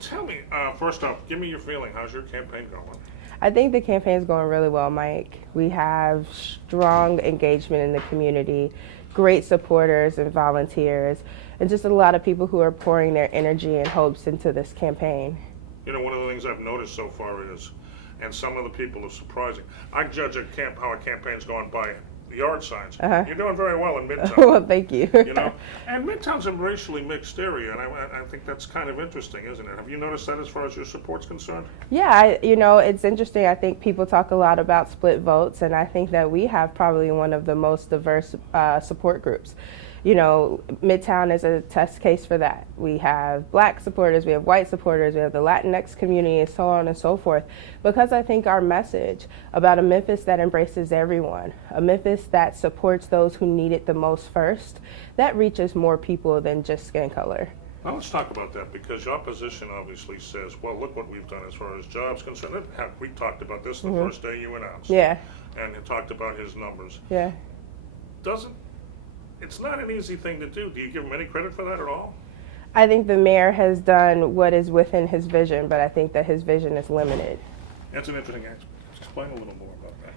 Tell me, first off, give me your feeling. How's your campaign going? I think the campaign is going really well, Mike. We have strong engagement in the community, great supporters and volunteers, and just a lot of people who are pouring their energy and hopes into this campaign. You know, one of the things I've noticed so far is, and some of the people are surprising, I judge how a campaign's going by the yard signs. You're doing very well in Midtown. Well, thank you. You know, and Midtown's a racially mixed area, and I think that's kind of interesting, isn't it? Have you noticed that as far as your support's concerned? Yeah, it's interesting. I think people talk a lot about split votes, and I think that we have probably one of the most diverse support groups. You know, Midtown is a test case for that. We have black supporters, we have white supporters, we have the Latinx community, and so on and so forth. Because I think our message about a Memphis that embraces everyone, a Memphis that supports those who need it the most first, that reaches more people than just skin color. Now let's talk about that, because your opposition obviously says, well, look what we've done as far as jobs concerned. We talked about this the first day you announced. Yeah. And you talked about his numbers. Yeah. It's not an easy thing to do. Do you give him any credit for that at all? I think the mayor has done what is within his vision, but I think that his vision is limited. That's an interesting aspect. Explain a little more about that.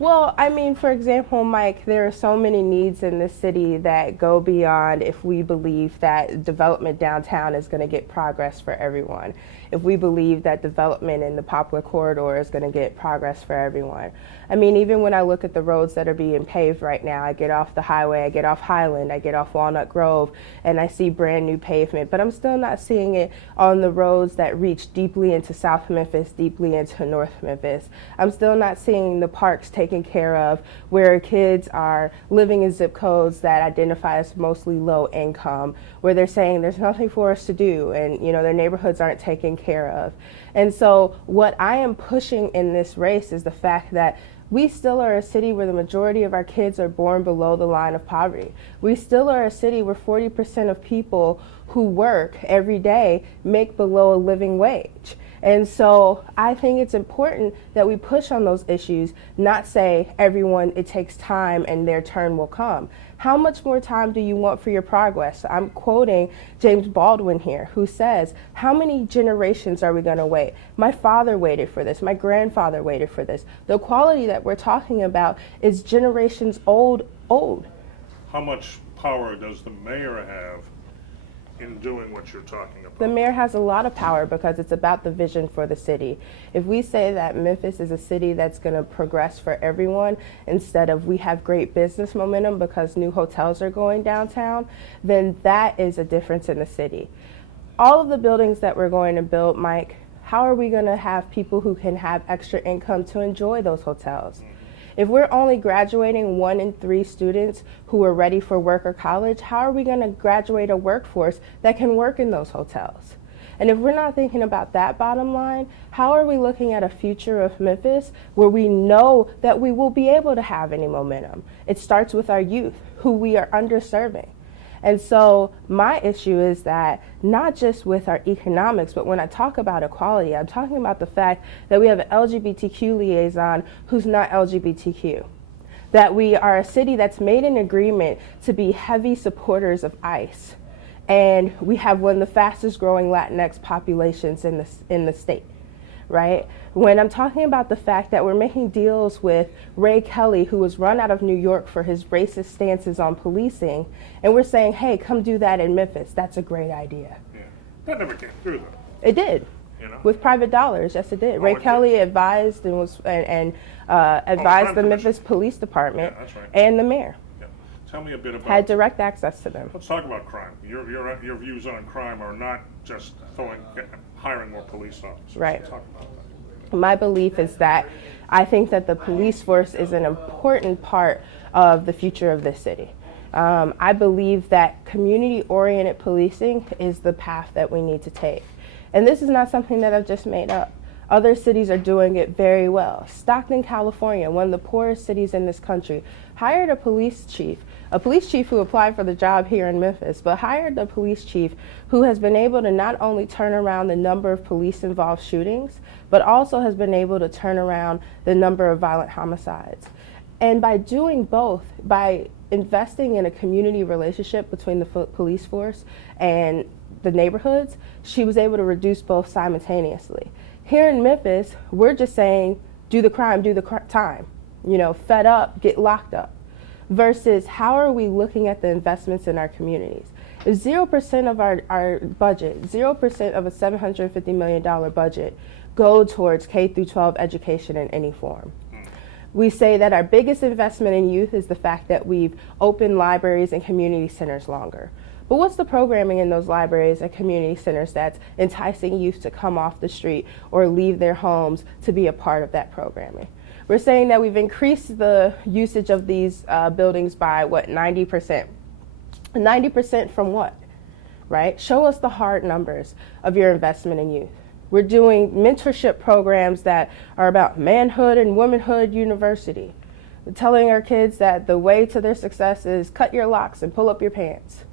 Well, I mean, for example, Mike, there are so many needs in this city that go beyond if we believe that development downtown is going to get progress for everyone. If we believe that development in the Poplar Corridor is going to get progress for everyone. I mean, even when I look at the roads that are being paved right now, I get off the highway, I get off Highland, I get off Walnut Grove, and I see brand new pavement, but I'm still not seeing it on the roads that reach deeply into South Memphis, deeply into North Memphis. I'm still not seeing the parks taken care of where kids are living in zip codes that identify as mostly low income, where they're saying there's nothing for us to do and, you know, their neighborhoods aren't taken care of. And so what I am pushing in this race is the fact that we still are a city where the majority of our kids are born below the line of poverty. We still are a city where 40% of people who work every day make below a living wage. And so I think it's important that we push on those issues, not say everyone, it takes time and their turn will come. How much more time do you want for your progress? I'm quoting James Baldwin here, who says, how many generations are we going to wait? My father waited for this. My grandfather waited for this. The quality that we're talking about is generations old. How much power does the mayor have in doing what you're talking about? The mayor has a lot of power because it's about the vision for the city. If we say that Memphis is a city that's going to progress for everyone instead of we have great business momentum because new hotels are going downtown, then that is a difference in the city. All of the buildings that we're going to build, Mike, how are we going to have people who can have extra income to enjoy those hotels? If we're only graduating 1 in 3 students who are ready for work or college, how are we going to graduate a workforce that can work in those hotels? And if we're not thinking about that bottom line, how are we looking at a future of Memphis where we know that we will be able to have any momentum? It starts with our youth, who we are underserving. And so my issue is that not just with our economics, but when I talk about equality, I'm talking about the fact that we have an LGBTQ liaison who's not LGBTQ. That we are a city that's made an agreement to be heavy supporters of ICE. And we have one of the fastest growing Latinx populations in the state. Right? When I'm talking about the fact that we're making deals with Ray Kelly, who was run out of New York for his racist stances on policing, and we're saying, hey, come do that in Memphis, that's a great idea. Yeah. That never came through, though. It did. You know? With private dollars, yes, it did. Ray it Kelly did. advised and advised the Memphis Police Department that's right. and the mayor. Yeah. Tell me a bit about. Had direct access to them. Let's talk about crime. Your views on crime are not just hiring more police officers. Right. Talk about that. My belief is that I think that the police force is an important part of the future of this city. I believe that community-oriented policing is the path that we need to take. And this is not something that I've just made up. Other cities are doing it very well. Stockton, California, one of the poorest cities in this country, hired a police chief who applied for the job here in Memphis, but hired a police chief who has been able to not only turn around the number of police-involved shootings, but also has been able to turn around the number of violent homicides. And by doing both, by investing in a community relationship between the police force and the neighborhoods, she was able to reduce both simultaneously. Here in Memphis, we're just saying, do the crime, do the time. Fed up, get locked up. Versus how are we looking at the investments in our communities? If 0% of our budget, 0% of a $750 million budget go towards K through 12 education in any form. We say that our biggest investment in youth is the fact that we've opened libraries and community centers longer. But what's the programming in those libraries and community centers that's enticing youth to come off the street or leave their homes to be a part of that programming? We're saying that we've increased the usage of these buildings by, 90%? 90% from what, right? Show us the hard numbers of your investment in youth. We're doing mentorship programs that are about manhood and womanhood university. We're telling our kids that the way to their success is cut your locks and pull up your pants.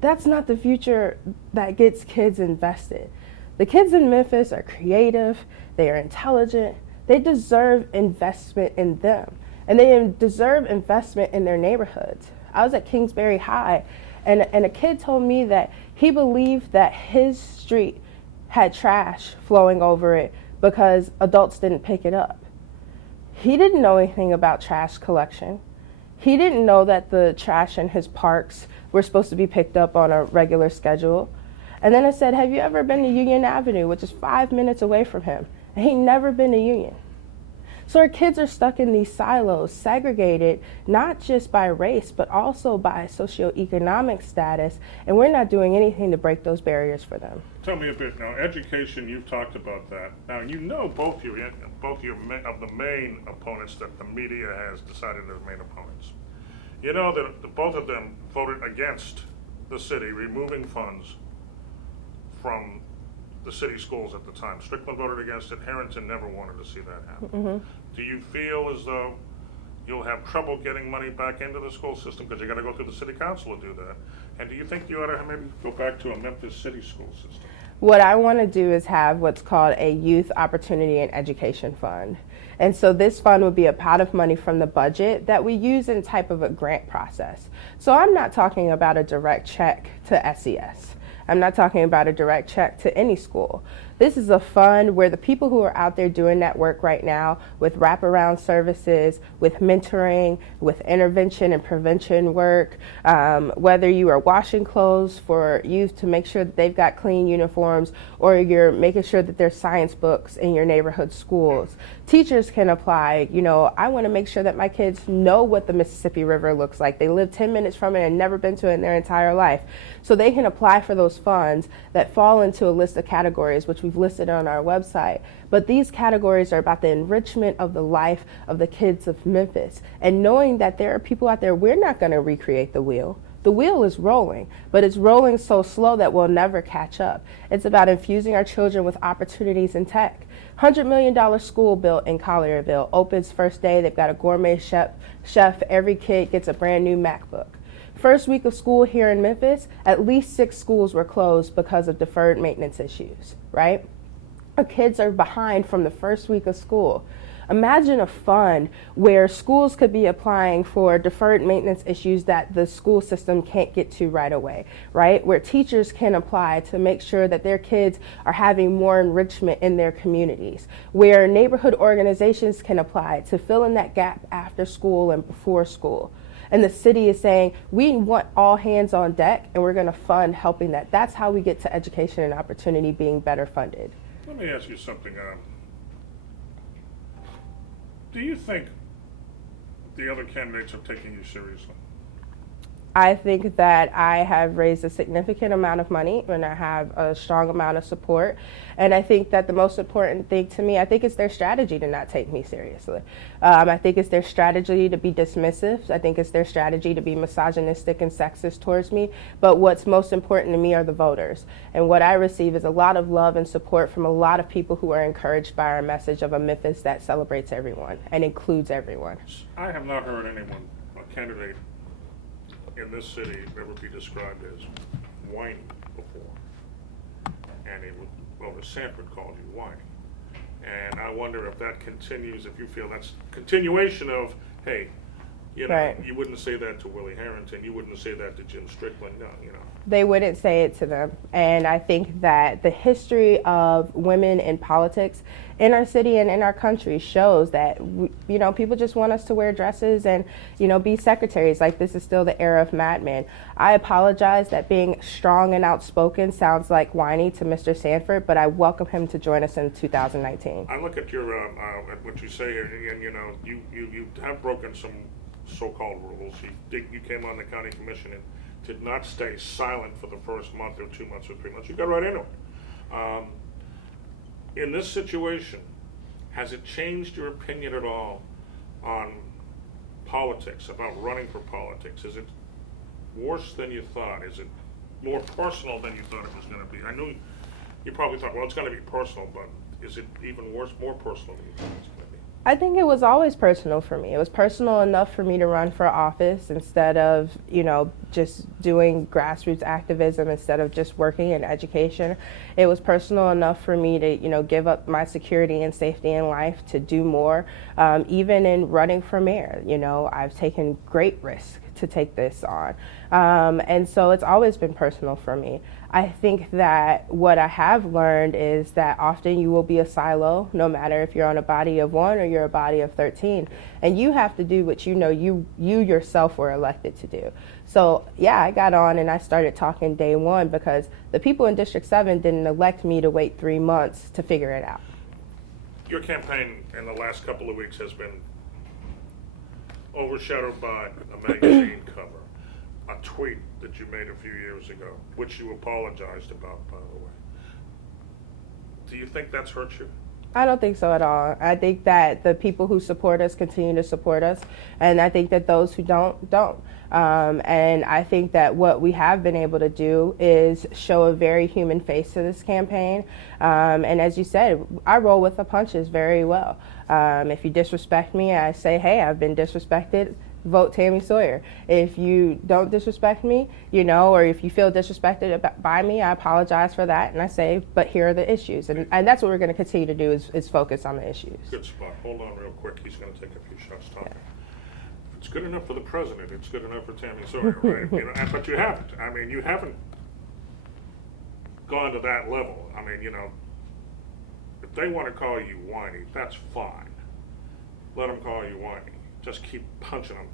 That's not the future that gets kids invested. The kids in Memphis are creative, they are intelligent, they deserve investment in them, and they deserve investment in their neighborhoods. I was at Kingsbury High, and a kid told me that he believed that his street had trash flowing over it because adults didn't pick it up. He didn't know anything about trash collection. He didn't know that the trash in his parks were supposed to be picked up on a regular schedule. And then I said, have you ever been to Union Avenue, which is 5 minutes away from him? And he'd never been to Union. So our kids are stuck in these silos, segregated not just by race, but also by socioeconomic status, and we're not doing anything to break those barriers for them. Tell me a bit now. Education, you've talked about that. Now both of the main opponents that the media has decided as main opponents. You know that both of them voted against the city removing funds from the city schools at the time. Strickland voted against it. Harrington never wanted to see that happen. Mm-hmm. Do you feel as though you'll have trouble getting money back into the school system because you got to go through the city council to do that? And do you think you ought to maybe go back to a Memphis city school system? What I want to do is have what's called a Youth Opportunity and Education Fund. And so this fund would be a pot of money from the budget that we use in type of a grant process. So I'm not talking about a direct check to SES. I'm not talking about a direct check to any school. This is a fund where the people who are out there doing that work right now with wraparound services, with mentoring, with intervention and prevention work, whether you are washing clothes for youth to make sure that they've got clean uniforms, or you're making sure that there's science books in your neighborhood schools. Teachers can apply. I want to make sure that my kids know what the Mississippi River looks like. They live 10 minutes from it and never been to it in their entire life. So they can apply for those funds that fall into a list of categories, which we've listed on our website. But these categories are about the enrichment of the life of the kids of Memphis, and knowing that there are people out there, we're not going to recreate the wheel. The wheel is rolling, but it's rolling so slow that we'll never catch up. It's about infusing our children with opportunities in tech. $100 million school built in Collierville opens first day. They've got a gourmet chef. Every kid gets a brand new MacBook. First week of school here in Memphis, at least 6 schools were closed because of deferred maintenance issues, right? Our kids are behind from the first week of school. Imagine a fund where schools could be applying for deferred maintenance issues that the school system can't get to right away, right? Where teachers can apply to make sure that their kids are having more enrichment in their communities. Where neighborhood organizations can apply to fill in that gap after school and before school. And the city is saying, we want all hands on deck, and we're going to fund helping that. That's how we get to education and opportunity being better funded. Let me ask you something. Do you think the other candidates are taking you seriously? I think that I have raised a significant amount of money and I have a strong amount of support. And I think that the most important thing to me, I think it's their strategy to not take me seriously. I think it's their strategy to be dismissive. I think it's their strategy to be misogynistic and sexist towards me. But what's most important to me are the voters. And what I receive is a lot of love and support from a lot of people who are encouraged by our message of a Memphis that celebrates everyone and includes everyone. I have not heard anyone, a candidate in this city, ever be described as whiny before. And Sanford called you whiny. And I wonder if that continues, if you feel that's continuation of, hey, You know, Right. you wouldn't say that to Willie Harrington. You wouldn't say that to Jim Strickland. No, you know. They wouldn't say it to them. And I think that the history of women in politics in our city and in our country shows that, you know, people just want us to wear dresses and, you know, be secretaries. Like, this is still the era of Mad Men. I apologize that being strong and outspoken sounds like whiny to Mr. Sanford, but I welcome him to join us in 2019. I look at your at what you say here, and you know, you have broken some so-called rules. You came on the county commission and did not stay silent for the first month or 2 months or 3 months. You got right into it. In this situation, has it changed your opinion at all on politics, about running for politics? Is it worse than you thought? Is it more personal than you thought it was going to be? I knew you probably thought, well, it's going to be personal, but is it even worse, more personal than you thought it was going to be? I think it was always personal for me. It was personal enough for me to run for office instead of, you know, just doing grassroots activism, instead of just working in education. It was personal enough for me to, you know, give up my security and safety in life to do more. Even in running for mayor, you know, I've taken great risks to take this on. And so it's always been personal for me. I think that what I have learned is that often you will be a silo, no matter if you're on a body of 1 or you're a body of 13. And you have to do what you know you yourself were elected to do. So yeah, I got on and I started talking day one because the people in District 7 didn't elect me to wait 3 months to figure it out. Your campaign in the last couple of weeks has been overshadowed by a magazine cover, a tweet that you made a few years ago, which you apologized about, by the way. Do you think that's hurt you? I don't think so at all. I think that the people who support us continue to support us, and I think that those who don't. And I think that what we have been able to do is show a very human face to this campaign. And as you said, I roll with the punches very well. If you disrespect me, I say, hey, I've been disrespected. Vote Tami Sawyer. If you don't disrespect me, you know, or if you feel disrespected by me, I apologize for that. And I say, but here are the issues. And that's what we're going to continue to do is focus on the issues. Good spot. Hold on real quick. He's going to take a few shots talking. If it's good enough for the president, it's good enough for Tami Sawyer, right? You know, but you haven't. I mean, you haven't gone to that level. I mean, you know, if they want to call you whiny, that's fine. Let them call you whiny. Just keep punching them